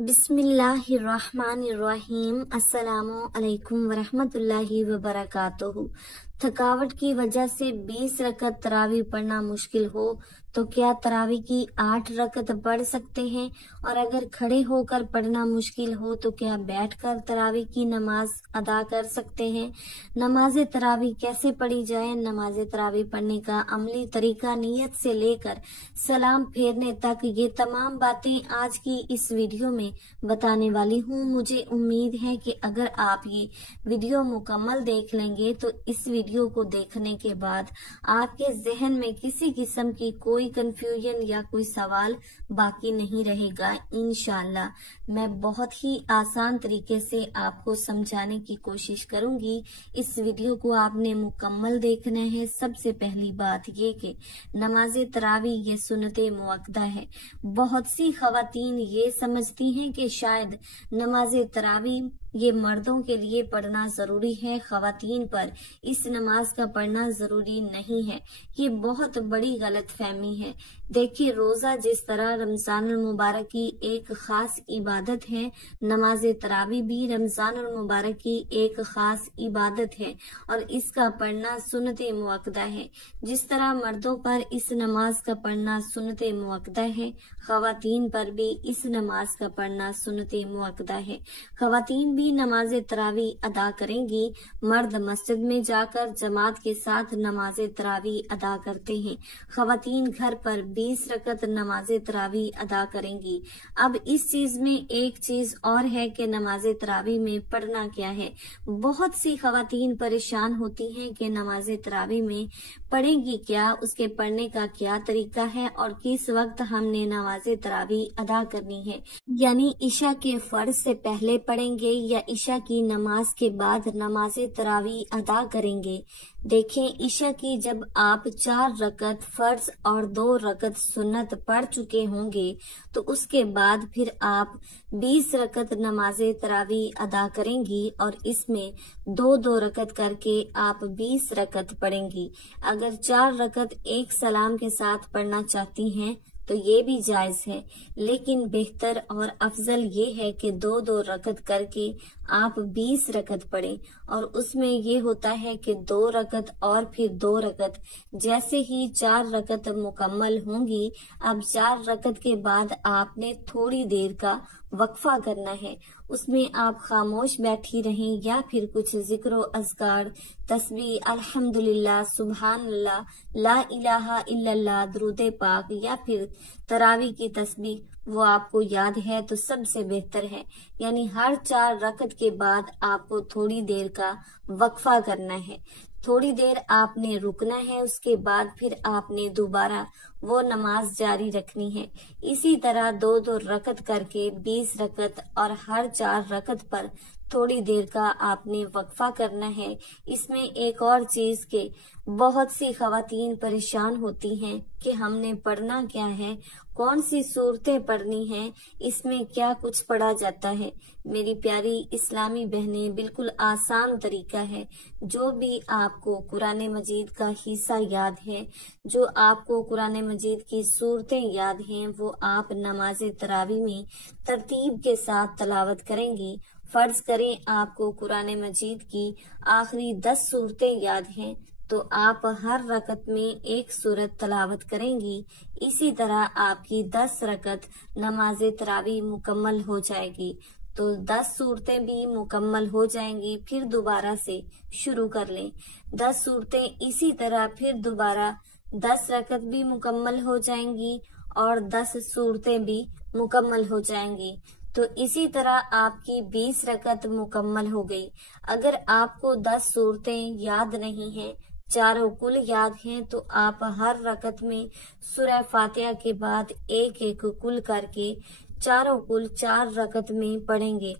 बिस्मिल्लाहिर्रहमानिर्रहीम। अस्सलामु अलैकुम वरहमतुल्लाहि वबरकातुहू। थकावट की वजह से 20 रकत तरावी पढ़ना मुश्किल हो तो क्या तरावी की 8 रकत पढ़ सकते हैं? और अगर खड़े होकर पढ़ना मुश्किल हो तो क्या बैठकर तरावी की नमाज अदा कर सकते हैं? नमाज तरावी कैसे पढ़ी जाए? नमाज तरावी पढ़ने का अमली तरीका, नियत से लेकर सलाम फेरने तक, ये तमाम बातें आज की इस वीडियो में बताने वाली हूँ। मुझे उम्मीद है कि अगर आप ये वीडियो मुकम्मल देख लेंगे तो इस वीडियो को देखने के बाद आपके जहन में किसी किस्म की कोई कंफ्यूजन या कोई सवाल बाकी नहीं रहेगा। इंशाल्लाह मैं बहुत ही आसान तरीके से आपको समझाने की कोशिश करूंगी। इस वीडियो को आपने मुकम्मल देखना है। सबसे पहली बात ये कि नमाज तरावी ये सुन्नत मुअक्कदा है। बहुत सी खवातीन ये समझती हैं कि शायद नमाज तरावी ये मर्दों के लिए पढ़ना जरूरी है, खवातीन पर इस नमाज का पढ़ना जरूरी नहीं है। ये बहुत बड़ी गलतफहमी है। देखिए, रोजा जिस तरह रमजान मुबारक की एक खास इबादत है, नमाज तरावी भी रमजान मुबारक की एक खास इबादत है और इसका पढ़ना सुन्नत मुअक्कदा है। जिस तरह मर्दों पर इस नमाज का पढ़ना सुन्नत मुअक्कदा है, खवातीन पर भी इस नमाज का पढ़ना सुन्नत मुअक्कदा है। खवातीन भी नमाज तरावी अदा करेंगी। मर्द मस्जिद में जाकर जमात के साथ नमाज तरावी अदा करते हैं। खवातीन घर पर 20 रकत नमाज तरावी अदा करेंगी। अब इस चीज में एक चीज और है कि नमाज तरावी में पढ़ना क्या है। बहुत सी खवातीन परेशान होती हैं कि नमाज तरावी में पढ़ेंगी क्या, उसके पढ़ने का क्या तरीका है और किस वक्त हमने नमाज तरावी अदा करनी है। यानी ईशा के फर्ज से पहले पढ़ेंगे या ईशा की नमाज के बाद नमाज तरावी अदा करेंगे। देखें, ईशा की जब आप 4 रकत फर्ज और 2 रकत सुन्नत पढ़ चुके होंगे तो उसके बाद फिर आप 20 रकत नमाज तरावी अदा करेंगी और इसमें 2-2 रकत करके आप 20 रकत पढ़ेंगी। अगर 4 रकत एक सलाम के साथ पढ़ना चाहती हैं तो ये भी जायज है, लेकिन बेहतर और अफजल ये है कि 2-2 रकत करके आप 20 रकत पढ़ें। और उसमें ये होता है कि 2 रकत और फिर 2 रकत, जैसे ही 4 रकत मुकम्मल होंगी, अब 4 रकत के बाद आपने थोड़ी देर का वक्फा करना है। उसमें आप खामोश बैठी रहें या फिर कुछ जिक्र अज़कार, तस्बीह, अल्हम्दुलिल्लाह, सुभानअल्लाह, ला इलाहा इल्लल्लाह, दुरूद पाक या फिर तरावी की तस्बीह वो आपको याद है तो सबसे बेहतर है। यानी हर 4 रकत के बाद आपको थोड़ी देर का वक्फा करना है, थोड़ी देर आपने रुकना है, उसके बाद फिर आपने दोबारा वो नमाज जारी रखनी है। इसी तरह 2-2 रकत करके 20 रकत और हर 4 रकत पर थोड़ी देर का आपने वक्फा करना है। इसमें एक और चीज के बहुत सी खवातीन परेशान होती हैं कि हमने पढ़ना क्या है, कौन सी सूरतें पढ़नी हैं, इसमें क्या कुछ पढ़ा जाता है। मेरी प्यारी इस्लामी बहनें, बिल्कुल आसान तरीका है। जो भी आपको कुरान मजीद का हिस्सा याद है, जो आपको कुरान मजीद की सूरतें याद हैं, वो आप नमाज तरावी में तरतीब के साथ तलावत करेंगी। फर्ज करें आपको कुरान मजीद की आखिरी 10 सूरतें याद हैं तो आप हर रकत में एक सूरत तलावत करेंगी। इसी तरह आपकी 10 रकत नमाज तरावी मुकम्मल हो जाएगी। तो 10 सूरतें भी मुकम्मल हो जाएंगी। फिर दोबारा से शुरू कर लें 10 सूरतें। इसी तरह फिर दोबारा 10 रकत भी मुकम्मल हो जाएंगी और 10 सूरतें भी मुकम्मल हो जाएंगी। तो इसी तरह आपकी 20 रकत मुकम्मल हो गई। अगर आपको 10 सूरतें याद नहीं हैं, चारों कुल याद हैं, तो आप हर रकत में सूरह फातिहा के बाद एक एक कुल करके चारों कुल 4 रकत में पढ़ेंगे।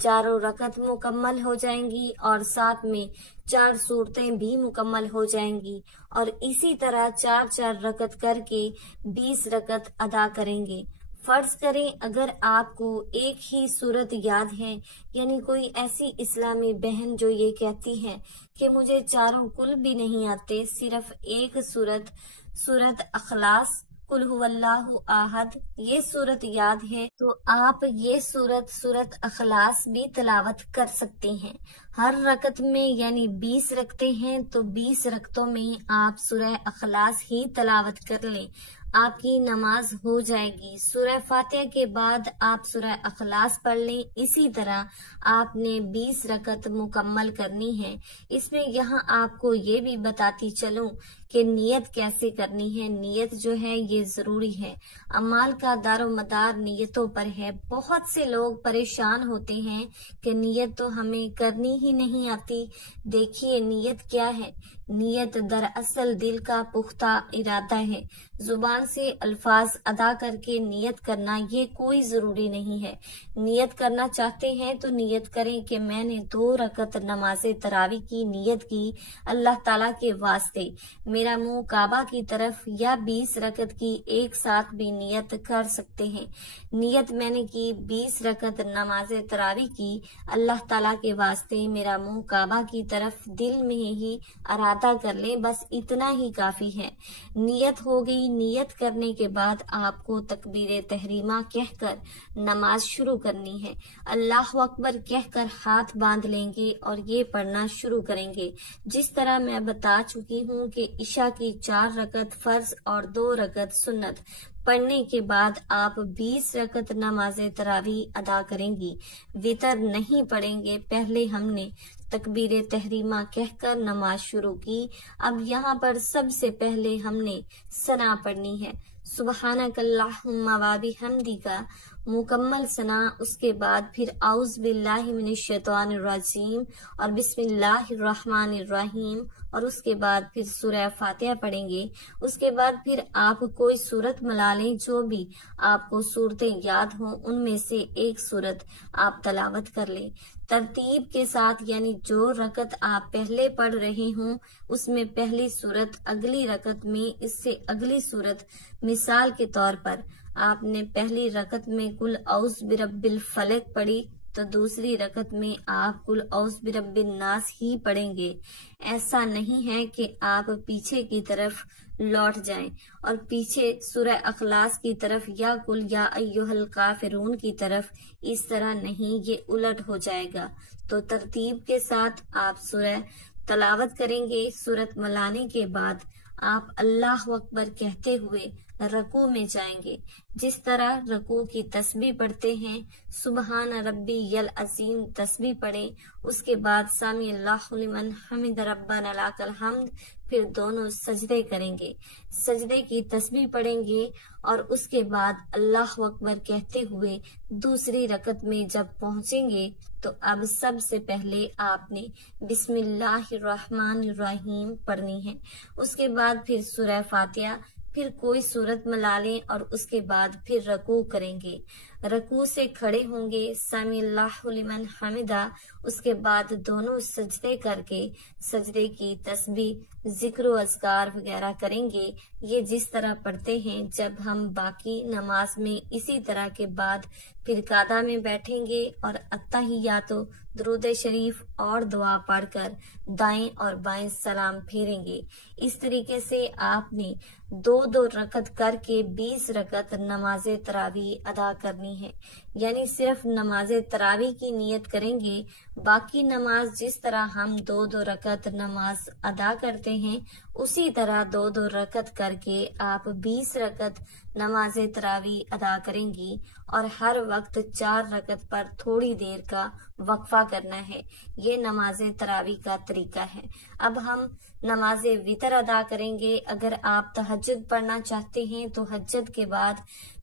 चारों रकत मुकम्मल हो जाएंगी और साथ में 4 सूरतें भी मुकम्मल हो जाएंगी और इसी तरह 4-4 रकत करके 20 रकत अदा करेंगे। फर्ज करें अगर आपको एक ही सूरत याद है, यानी कोई ऐसी इस्लामी बहन जो ये कहती है कि मुझे चारों कुल भी नहीं आते, सिर्फ एक सूरत अखलास कुल हुवल्लाहु अहद ये सूरत याद है तो आप ये सूरत अखलास भी तिलावत कर सकते हैं। हर रकत में यानी 20 रखते हैं तो 20 रकतों में आप सूरह अखलास ही तिलावत कर लें, आपकी नमाज हो जाएगी। सूरह फातिहा के बाद आप सूरह अखलास पढ़ लें। इसी तरह आपने 20 रकत मुकम्मल करनी है। इसमें यहाँ आपको ये भी बताती चलूं कि नियत कैसे करनी है। नियत जो है ये जरूरी है। अमाल का दारोमदार नियतों पर है। बहुत से लोग परेशान होते हैं कि नियत तो हमें करनी ही नहीं आती। देखिए नियत क्या है। नियत दरअसल दिल का पुख्ता इरादा है। जुबान से अल्फाज अदा करके नियत करना ये कोई जरूरी नहीं है। नियत करना चाहते हैं तो नियत करें कि मैंने 2 रकत नमाज़े तरावी की नियत की अल्लाह ताला के वास्ते, मेरा मुंह काबा की तरफ, या 20 रकत की एक साथ भी नियत कर सकते हैं। नियत मैंने की 20 रकत नमाज़े तरावी की अल्लाह ताला के वास्ते, मेरा मुंह काबा की तरफ, दिल में ही इरादा कर लें, बस इतना ही काफी है। नियत हो गई। नियत करने के बाद आपको तकबीर तहरीमा कहकर नमाज शुरू करनी है। अल्लाह अकबर कहकर हाथ बांध लेंगे और ये पढ़ना शुरू करेंगे। जिस तरह मैं बता चुकी हूँ कि इशा की 4 रकत फर्ज और 2 रकत सुन्नत पढ़ने के बाद आप 20 रकत नमाज़े तरावी अदा करेंगी। वितर नहीं पढ़ेंगे। पहले हमने तकबीर तहरीमा कहकर नमाज शुरू की। अब यहाँ पर सबसे पहले हमने सना पढ़नी है, सुबहानकल्लाहुम्मा व बिहम्दिका, मुकम्मल सना। उसके बाद फिर औज़ु बिल्लाहि मिनश शैतानिर रजीम और बिस्मिल्लाहिर रहमानिर रहीम, और उसके बाद फिर सूरह फातिहा पढ़ेंगे। उसके बाद फिर आप कोई सूरत मिला लें, जो भी आपको सूरतें याद हों उनमें से एक सूरत आप तलावत कर लें तरतीब के साथ, यानी जो रकत आप पहले पढ़ रहे हों उसमें पहली सूरत, अगली रकत में इससे अगली सूरत। मिसाल के तौर पर आपने पहली रकत में कुल औज़ु बिरब्बिल फलक पढ़ी तो दूसरी रकत में आप कुल औज़ु बिरब्बिन नास ही पढ़ेंगे। ऐसा नहीं है कि आप पीछे की तरफ लौट जाएं और पीछे सूरह अखलास की तरफ या कुल या अय्युहल काफिरून की तरफ, इस तरह नहीं, ये उलट हो जाएगा। तो तरतीब के साथ आप सूरह तलावत करेंगे। सूरत मलाने के बाद आप अल्लाह अकबर कहते हुए रकू में जाएंगे। जिस तरह रकू की तस्बीह पढ़ते हैं, सुबहान रब्बी यल अजीम तस्बीह पढ़ें। उसके बाद सामी अल्लाहु लिमन हमिद रब्बना लकल हम्द, फिर दोनों सजदे करेंगे। सजदे की तस्बीह पढ़ेंगे और उसके बाद अल्लाह अकबर कहते हुए दूसरी रकत में जब पहुंचेंगे तो अब सबसे पहले आपने बिस्मिल्लाहिर्रहमानिर्रहीम पढ़नी है। उसके बाद फिर सूरह फातिहा, फिर कोई सूरत मिला लें और उसके बाद फिर रकू करेंगे। रकू से खड़े होंगे, समी अल्लाहु लिमन हमिदा। उसके बाद दोनों सजदे करके सजदे की तस्बीह, जिक्र अज़कार वगैरह करेंगे। ये जिस तरह पढ़ते हैं जब हम बाकी नमाज में, इसी तरह के बाद फिर कादा में बैठेंगे और अत्तहियातो, दुरूद शरीफ और दुआ पढ़कर दाएं और बाएं सलाम फेरेंगे। इस तरीके से आपने 2-2 रकत करके 20 रकत नमाज़े तरावी अदा करनी है। यानी सिर्फ नमाज़े तरावी की नियत करेंगे। बाकी नमाज जिस तरह हम 2-2 रकत नमाज अदा करते हैं उसी तरह 2-2 रकत करके आप 20 रकत नमाज़े तरावी अदा करेंगी और हर वक्त 4 रकत पर थोड़ी देर का वक्फा करना है। ये नमाज़े तरावी का तरीका है। अब हम नमाज़े वितर अदा करेंगे। अगर आप तहज्जुद पढ़ना चाहते हैं तो तहज्जुद के बाद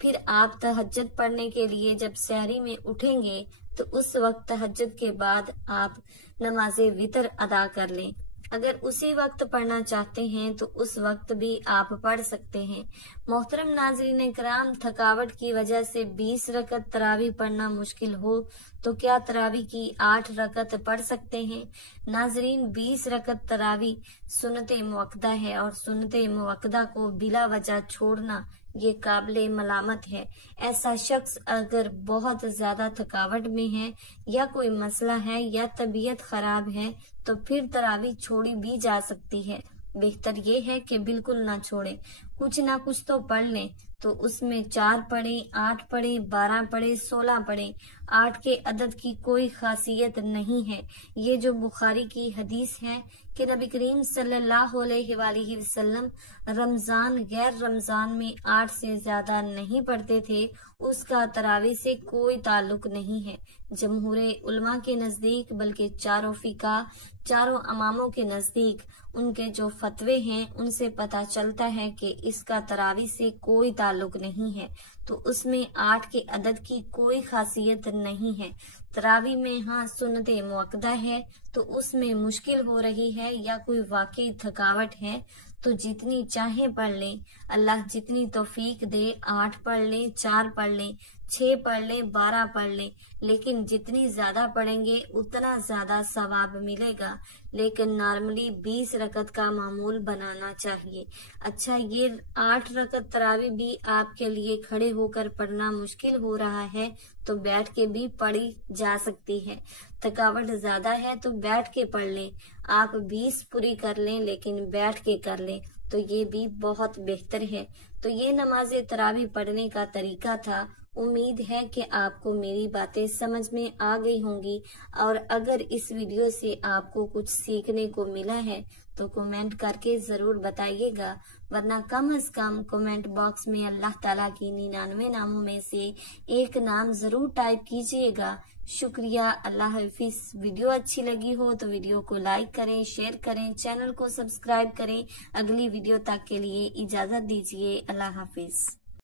फिर आप तहज्जुद पढ़ने के लिए जब सहरी में उठेंगे तो उस वक्त तहज्जुद के बाद आप नमाज़े वितर अदा कर लें। अगर उसी वक्त पढ़ना चाहते हैं तो उस वक्त भी आप पढ़ सकते हैं। मोहतरम नाज़रीन कराम, थकावट की वजह से 20 रकत तरावी पढ़ना मुश्किल हो तो क्या तरावी की 8 रकत पढ़ सकते हैं? नाज़रीन, 20 रकत तरावी सुन्नत मुअक्कदा है और सुन्नत मुअक्कदा को बिला वजह छोड़ना ये काबिल मलामत है। ऐसा शख्स अगर बहुत ज्यादा थकावट में है या कोई मसला है या तबीयत खराब है तो फिर तरावी छोड़ी भी जा सकती है। बेहतर ये है कि बिल्कुल ना छोड़े। कुछ ना कुछ तो पढ़ लें। तो उसमें 4 पढ़े, 8 पढ़े, 12 पढ़े, 16 पढ़े, 8 के अदद की कोई खासियत नहीं है। ये जो बुखारी की हदीस है कि नबी करीम सल्लल्लाहु अलैहि वसल्लम रमजान गैर रमजान में 8 से ज्यादा नहीं पढ़ते थे, उसका तरावी से कोई ताल्लुक नहीं है। जमहूरे उलमा के नजदीक, बल्कि चारों फिका, चारों इमामों के नजदीक उनके जो फतवे हैं उनसे पता चलता है कि इसका तरावी से कोई ताल्लुक नहीं है। तो उसमें 8 के अदद की कोई खासियत नहीं है। तरावी में हाँ सुन्नत मुअक्कदा है तो उसमें मुश्किल हो रही है या कोई वाकई थकावट है तो जितनी चाहे पढ़ लें, अल्लाह जितनी तौफीक दे, 8 पढ़ लें, 4 पढ़ लें, 6 पढ़ लें, 12 पढ़ लें, लेकिन जितनी ज्यादा पढ़ेंगे उतना ज्यादा सवाब मिलेगा। लेकिन नॉर्मली 20 रकत का मामूल बनाना चाहिए। अच्छा, ये 8 रकत तरावी भी आपके लिए खड़े होकर पढ़ना मुश्किल हो रहा है तो बैठ के भी पढ़ी जा सकती है। थकावट ज्यादा है तो बैठ के पढ़ लें। आप 20 पूरी कर लें लेकिन बैठ के कर लें तो ये भी बहुत बेहतर है। तो ये नमाज तरावी पढ़ने का तरीका था। उम्मीद है कि आपको मेरी बातें समझ में आ गई होंगी और अगर इस वीडियो से आपको कुछ सीखने को मिला है तो कमेंट करके जरूर बताइएगा, वरना कम से कम कमेंट बॉक्स में अल्लाह ताला की 99 नामों में से एक नाम जरूर टाइप कीजिएगा। शुक्रिया, अल्लाह हाफिज। वीडियो अच्छी लगी हो तो वीडियो को लाइक करें, शेयर करें, चैनल को सब्सक्राइब करें। अगली वीडियो तक के लिए इजाजत दीजिए। अल्लाह हाफिज।